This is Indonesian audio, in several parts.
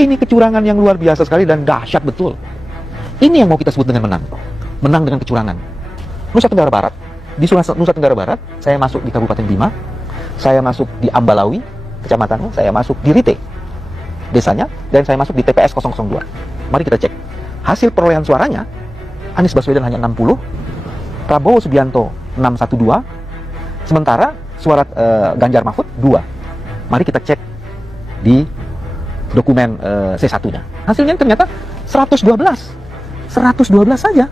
Ini kecurangan yang luar biasa sekali dan dahsyat betul. Ini yang mau kita sebut dengan menang. Menang dengan kecurangan. Nusa Tenggara Barat. Di Nusa Tenggara Barat, saya masuk di Kabupaten Bima, saya masuk di Ambalawi, kecamatannya, saya masuk di Rite, desanya, dan saya masuk di TPS 002. Mari kita cek. Hasil perolehan suaranya, Anies Baswedan hanya 60, Prabowo Subianto 612, sementara suara Ganjar Mahfud 2. Mari kita cek di dokumen C1-nya. Hasilnya ternyata 112. 112 saja.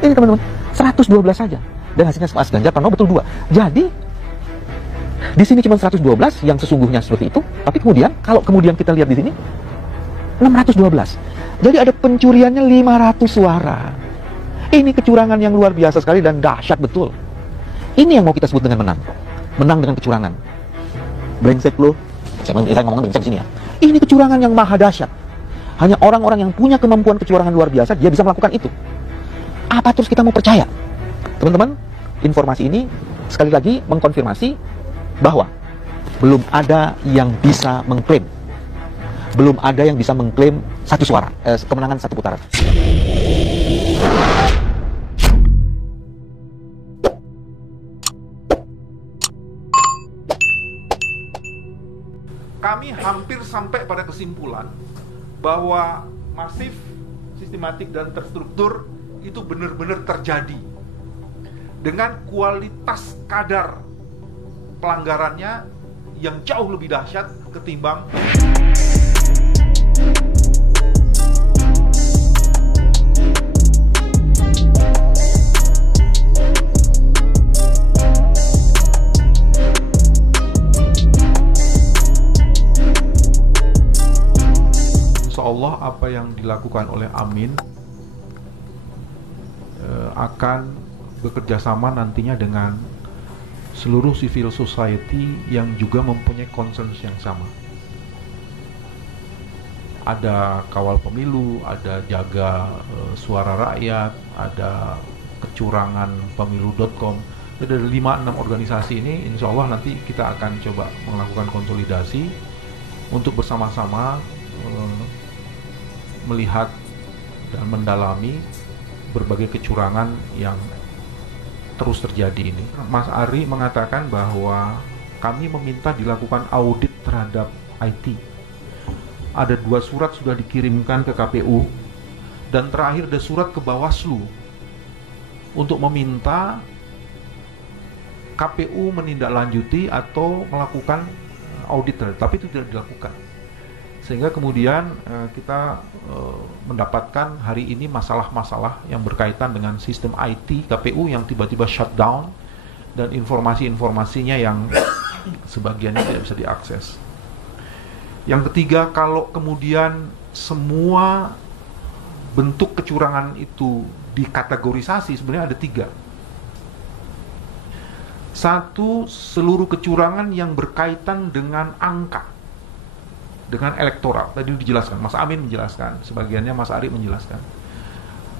Ini teman-teman, 112 saja. Dan hasilnya Mas Ganjar Pranowo betul 2. Jadi di sini cuma 112 yang sesungguhnya seperti itu, tapi kemudian kalau kemudian kita lihat di sini 612. Jadi ada pencuriannya 500 suara. Ini kecurangan yang luar biasa sekali dan dahsyat betul. Ini yang mau kita sebut dengan menang. Menang dengan kecurangan. Brengsek lo. Saya ngomong brengsek di sini ya. Ini kecurangan yang maha dahsyat. Hanya orang-orang yang punya kemampuan kecurangan luar biasa, dia bisa melakukan itu. Apa terus kita mau percaya? Teman-teman, informasi ini sekali lagi mengkonfirmasi bahwa belum ada yang bisa mengklaim. Belum ada yang bisa mengklaim satu suara, kemenangan satu putaran. Kami hampir sampai pada kesimpulan bahwa masif, sistematik, dan terstruktur itu benar-benar terjadi dengan kualitas kadar pelanggarannya yang jauh lebih dahsyat ketimbang Allah. Apa yang dilakukan oleh Amin akan bekerjasama nantinya dengan seluruh civil society yang juga mempunyai concern yang sama. Ada kawal pemilu, ada jaga suara rakyat, ada kecurangan pemilu.com. Dari 5-6 organisasi ini, insya Allah nanti kita akan coba melakukan konsolidasi untuk bersama-sama melihat dan mendalami berbagai kecurangan yang terus terjadi ini. Mas Ari mengatakan bahwa kami meminta dilakukan audit terhadap IT. Ada 2 surat sudah dikirimkan ke KPU dan terakhir ada surat ke Bawaslu untuk meminta KPU menindaklanjuti atau melakukan audit, tapi itu tidak dilakukan. Sehingga kemudian kita mendapatkan hari ini masalah-masalah yang berkaitan dengan sistem IT KPU yang tiba-tiba shutdown dan informasi-informasinya yang sebagiannya tidak bisa diakses. Yang ketiga, kalau kemudian semua bentuk kecurangan itu dikategorisasi, sebenarnya ada 3. 1, seluruh kecurangan yang berkaitan dengan angka, dengan elektoral. Tadi dijelaskan, Mas Amin menjelaskan, sebagiannya Mas Ari menjelaskan.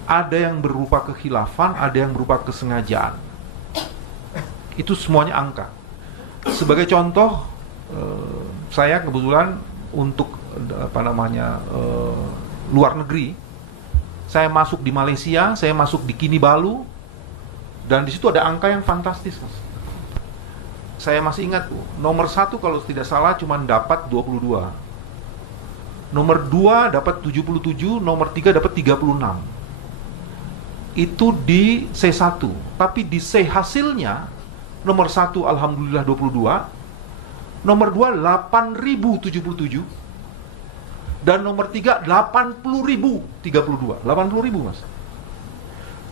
Ada yang berupa kekhilafan, ada yang berupa kesengajaan. Itu semuanya angka. Sebagai contoh, saya kebetulan untuk luar negeri, saya masuk di Malaysia, saya masuk di Kinabalu, dan di situ ada angka yang fantastis, Mas. Saya masih ingat, nomor 1 kalau tidak salah cuma dapat 22. Nomor 2 dapat 77, nomor 3 dapat 36. Itu di C1. Tapi di C hasilnya, nomor 1 alhamdulillah 22, nomor 2 8.077, dan nomor 3 80.032. 80.000, Mas.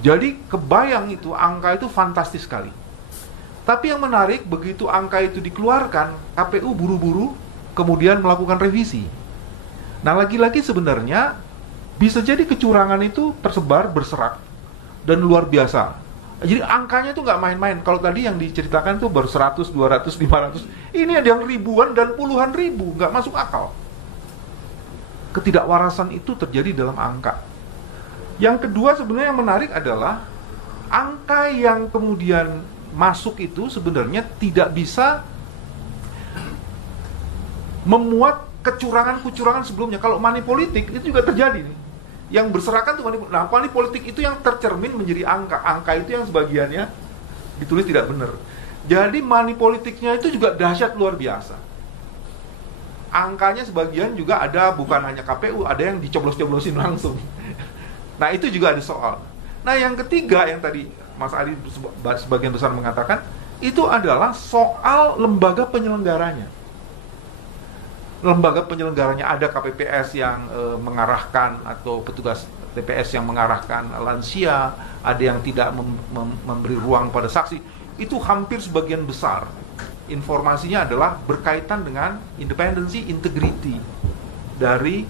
Jadi kebayang itu, angka itu fantastis sekali. Tapi yang menarik, begitu angka itu dikeluarkan, KPU buru-buru kemudian melakukan revisi. Nah, lagi-lagi sebenarnya bisa jadi kecurangan itu tersebar, berserak, dan luar biasa. Jadi angkanya itu nggak main-main. Kalau tadi yang diceritakan itu baru 100, 200, 500. Ini ada yang ribuan dan puluhan ribu, nggak masuk akal. Ketidakwarasan itu terjadi dalam angka. Yang kedua sebenarnya yang menarik adalah angka yang kemudian masuk itu sebenarnya tidak bisa memuat kecurangan-kecurangan sebelumnya. Kalau money politik itu juga terjadi nih. Yang berserakan tuh money politik itu yang tercermin menjadi angka. Angka itu yang sebagiannya ditulis tidak benar. Jadi money politiknya itu juga dahsyat luar biasa. Angkanya sebagian juga ada bukan hanya KPU, ada yang dicoblos-coblosin langsung. Nah, itu juga ada soal. Nah, yang ketiga yang tadi Mas Adi sebagian besar mengatakan, itu adalah soal lembaga penyelenggaranya. Lembaga penyelenggaranya ada KPPS yang mengarahkan atau petugas TPS yang mengarahkan lansia, ada yang tidak memberi ruang pada saksi. Itu hampir sebagian besar informasinya adalah berkaitan dengan independensi, integriti dari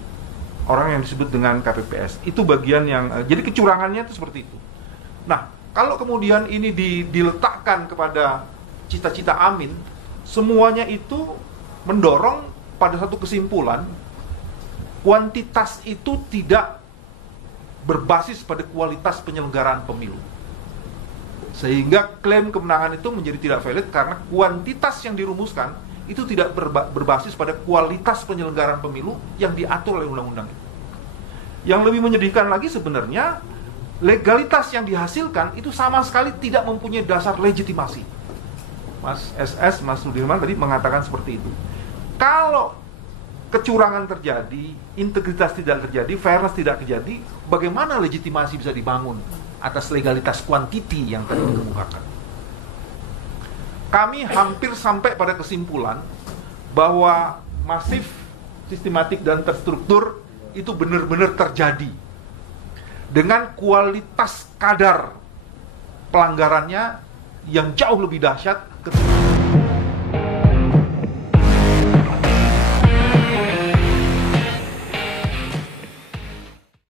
orang yang disebut dengan KPPS. Itu bagian yang jadi kecurangannya itu seperti itu. Nah, kalau kemudian ini diletakkan kepada cita-cita Amin, semuanya itu mendorong pada satu kesimpulan, kuantitas itu tidak berbasis pada kualitas penyelenggaraan pemilu. Sehingga klaim kemenangan itu menjadi tidak valid karena kuantitas yang dirumuskan itu tidak berbasis pada kualitas penyelenggaraan pemilu yang diatur oleh undang-undang itu. Yang lebih menyedihkan lagi sebenarnya, legalitas yang dihasilkan itu sama sekali tidak mempunyai dasar legitimasi. Mas SS, Mas Sudirman tadi mengatakan seperti itu. Kalau kecurangan terjadi, integritas tidak terjadi, fairness tidak terjadi, bagaimana legitimasi bisa dibangun atas legalitas kuantiti yang tadi dikemukakan? Kami hampir sampai pada kesimpulan bahwa masif, sistematik, dan terstruktur itu benar-benar terjadi dengan kualitas kadar pelanggarannya yang jauh lebih dahsyat ketika